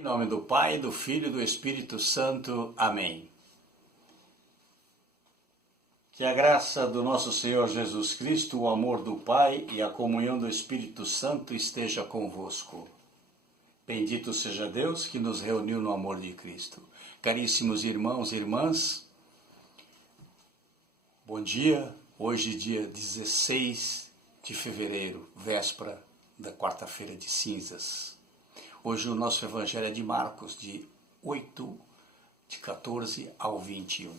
Em nome do Pai, do Filho e do Espírito Santo. Amém. Que a graça do nosso Senhor Jesus Cristo, o amor do Pai e a comunhão do Espírito Santo esteja convosco. Bendito seja Deus que nos reuniu no amor de Cristo. Caríssimos irmãos e irmãs, bom dia. Hoje, dia 16 de fevereiro, véspera da quarta-feira de cinzas. Hoje o nosso evangelho é de Marcos, de 14 ao 21.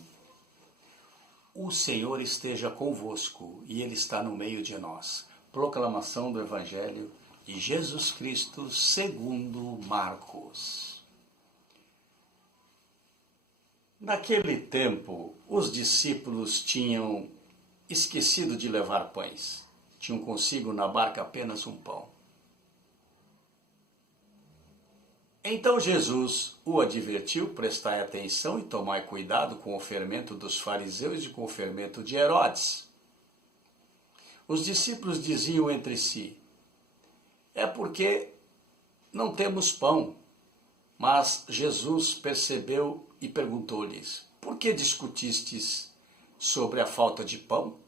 O Senhor esteja convosco e Ele está no meio de nós. Proclamação do Evangelho de Jesus Cristo segundo Marcos. Naquele tempo, os discípulos tinham esquecido de levar pães. Tinham consigo na barca apenas um pão. Então Jesus o advertiu: prestai atenção e tomai cuidado com o fermento dos fariseus e com o fermento de Herodes. Os discípulos diziam entre si: é porque não temos pão. Mas Jesus percebeu e perguntou-lhes: por que discutistes sobre a falta de pão?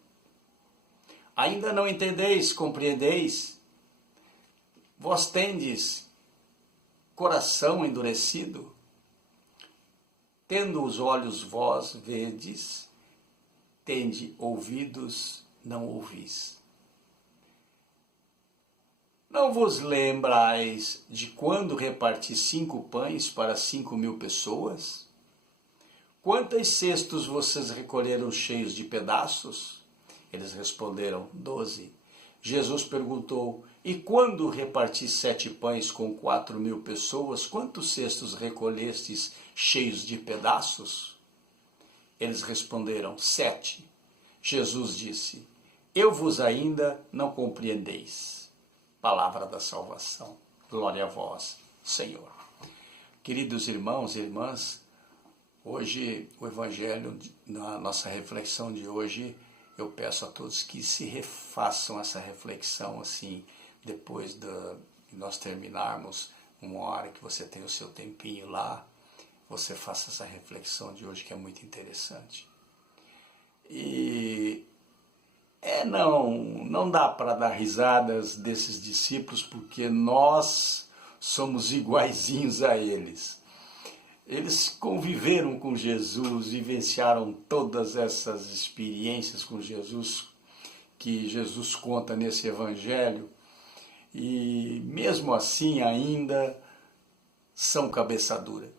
Ainda não entendeis, compreendeis? Vós tendes coração endurecido? Tendo os olhos vós vedes, tende ouvidos, não ouvis. Não vos lembrais de quando reparti 5 pães para 5.000 pessoas? Quantos cestos vocês recolheram cheios de pedaços? Eles responderam: 12. Jesus perguntou: e quando reparti 7 pães com 4.000 pessoas, quantos cestos recolhestes cheios de pedaços? Eles responderam: 7. Jesus disse: eu vos ainda não compreendeis. Palavra da salvação. Glória a vós, Senhor. Queridos irmãos e irmãs, hoje o Evangelho, na nossa reflexão de hoje, eu peço a todos que se refaçam essa reflexão assim, depois de nós terminarmos, uma hora que você tem o seu tempinho lá, você faça essa reflexão de hoje que é muito interessante. E não dá para dar risadas desses discípulos, porque nós somos iguaizinhos a eles. Eles conviveram com Jesus, vivenciaram todas essas experiências com Jesus, que Jesus conta nesse Evangelho, e mesmo assim ainda são cabeça dura.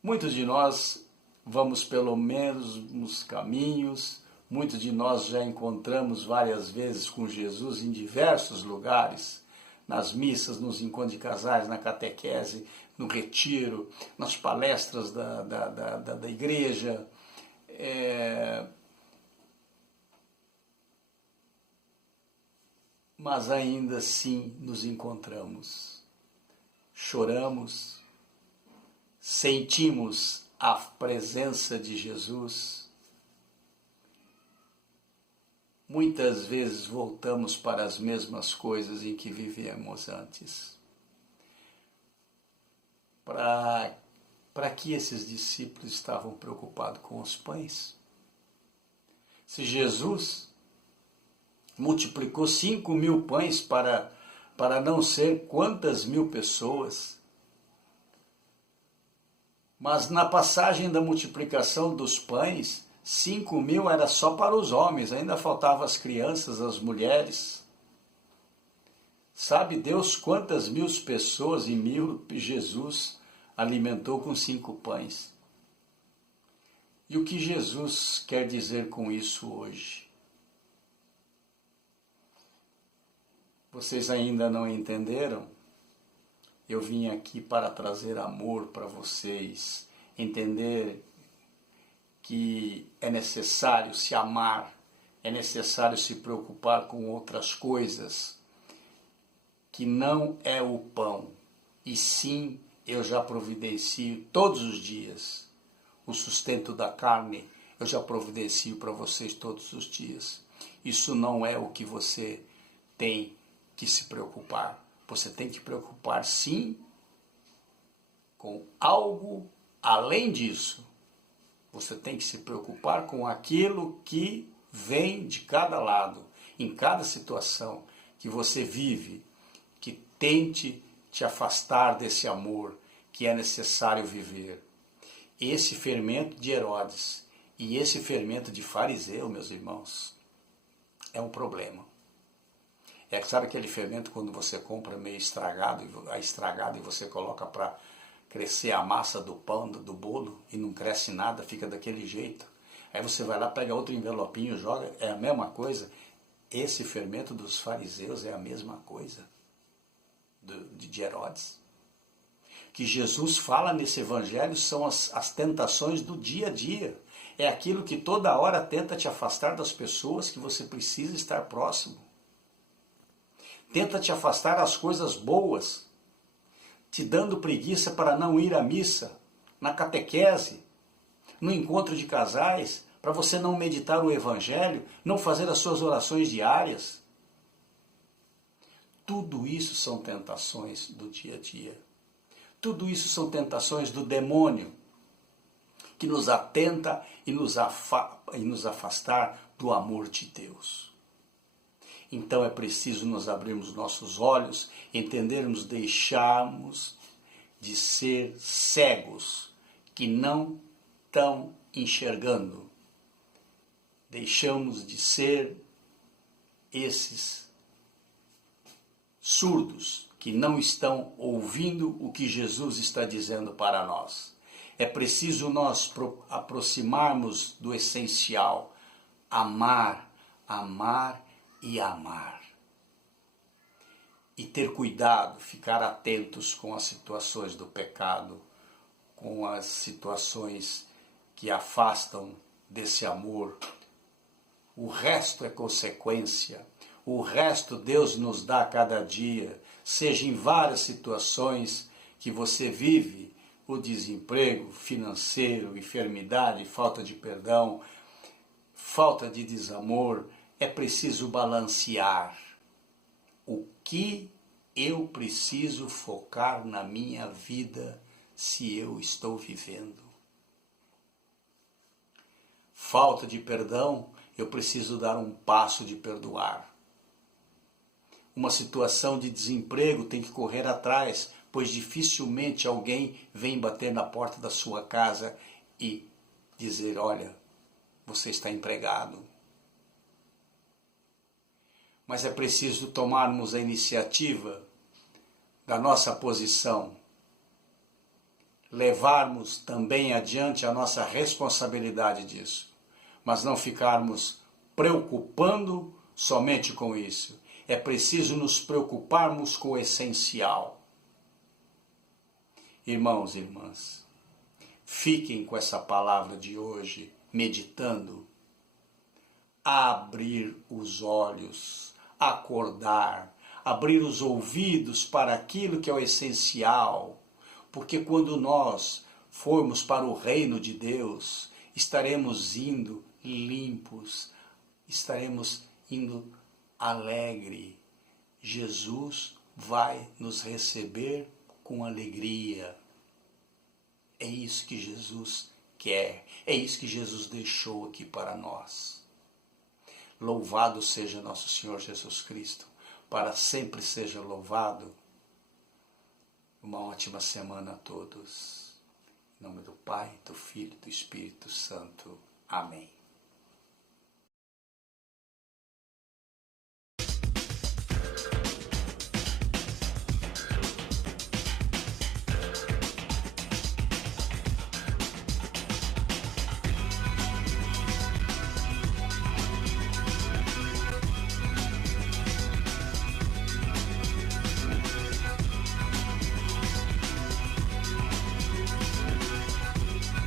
Muitos de nós vamos pelo menos nos caminhos, muitos de nós já encontramos várias vezes com Jesus em diversos lugares, nas missas, nos encontros de casais, na catequese, no retiro, nas palestras da igreja. Mas ainda assim nos encontramos, choramos, sentimos a presença de Jesus. Muitas vezes voltamos para as mesmas coisas em que vivíamos antes. Para que esses discípulos estavam preocupados com os pães? Se Jesus multiplicou 5.000 pães para não ser quantas mil pessoas, mas na passagem da multiplicação dos pães, 5.000 era só para os homens, ainda faltavam as crianças, as mulheres. Sabe Deus quantas mil pessoas e Jesus alimentou com 5 pães? E o que Jesus quer dizer com isso hoje? Vocês ainda não entenderam? Eu vim aqui para trazer amor para vocês, entender que é necessário se amar, é necessário se preocupar com outras coisas, que não é o pão, e sim eu já providencio todos os dias. O sustento da carne eu já providencio para vocês todos os dias. Isso não é o que você tem que se preocupar. Você tem que preocupar sim com algo além disso. Você tem que se preocupar com aquilo que vem de cada lado, em cada situação que você vive, que tente te afastar desse amor que é necessário viver. Esse fermento de Herodes e esse fermento de fariseu, meus irmãos, é um problema. Sabe aquele fermento quando você compra meio estragado e você coloca para crescer a massa do pão, do bolo, e não cresce nada, fica daquele jeito. Aí você vai lá, pega outro envelopinho, joga, é a mesma coisa. Esse fermento dos fariseus é a mesma coisa de Herodes. Que Jesus fala nesse evangelho são as tentações do dia a dia. É aquilo que toda hora tenta te afastar das pessoas que você precisa estar próximo. Tenta te afastar das coisas boas, te dando preguiça para não ir à missa, na catequese, no encontro de casais, para você não meditar o evangelho, não fazer as suas orações diárias. Tudo isso são tentações do dia a dia. Tudo isso são tentações do demônio, que nos atenta e nos afastar do amor de Deus. Então é preciso nós abrirmos nossos olhos, entendermos, deixarmos de ser cegos, que não estão enxergando. Deixamos de ser esses surdos que não estão ouvindo o que Jesus está dizendo para nós. É preciso nós aproximarmos do essencial, amar, amar e amar. E ter cuidado, ficar atentos com as situações do pecado, com as situações que afastam desse amor. O resto é consequência. O resto Deus nos dá a cada dia, seja em várias situações que você vive, o desemprego financeiro, enfermidade, falta de perdão, falta de desamor. É preciso balancear. O que eu preciso focar na minha vida se eu estou vivendo? Falta de perdão, eu preciso dar um passo de perdoar. Uma situação de desemprego tem que correr atrás, pois dificilmente alguém vem bater na porta da sua casa e dizer, olha, você está empregado. Mas é preciso tomarmos a iniciativa da nossa posição, levarmos também adiante a nossa responsabilidade disso, mas não ficarmos preocupando somente com isso. É preciso nos preocuparmos com o essencial. Irmãos e irmãs, fiquem com essa palavra de hoje, meditando. Abrir os olhos, acordar, abrir os ouvidos para aquilo que é o essencial, porque quando nós formos para o reino de Deus, estaremos indo limpos, estaremos indo alegre. Jesus vai nos receber com alegria. É isso que Jesus quer, é isso que Jesus deixou aqui para nós. Louvado seja nosso Senhor Jesus Cristo, para sempre seja louvado. Uma ótima semana a todos. Em nome do Pai, do Filho e do Espírito Santo. Amém.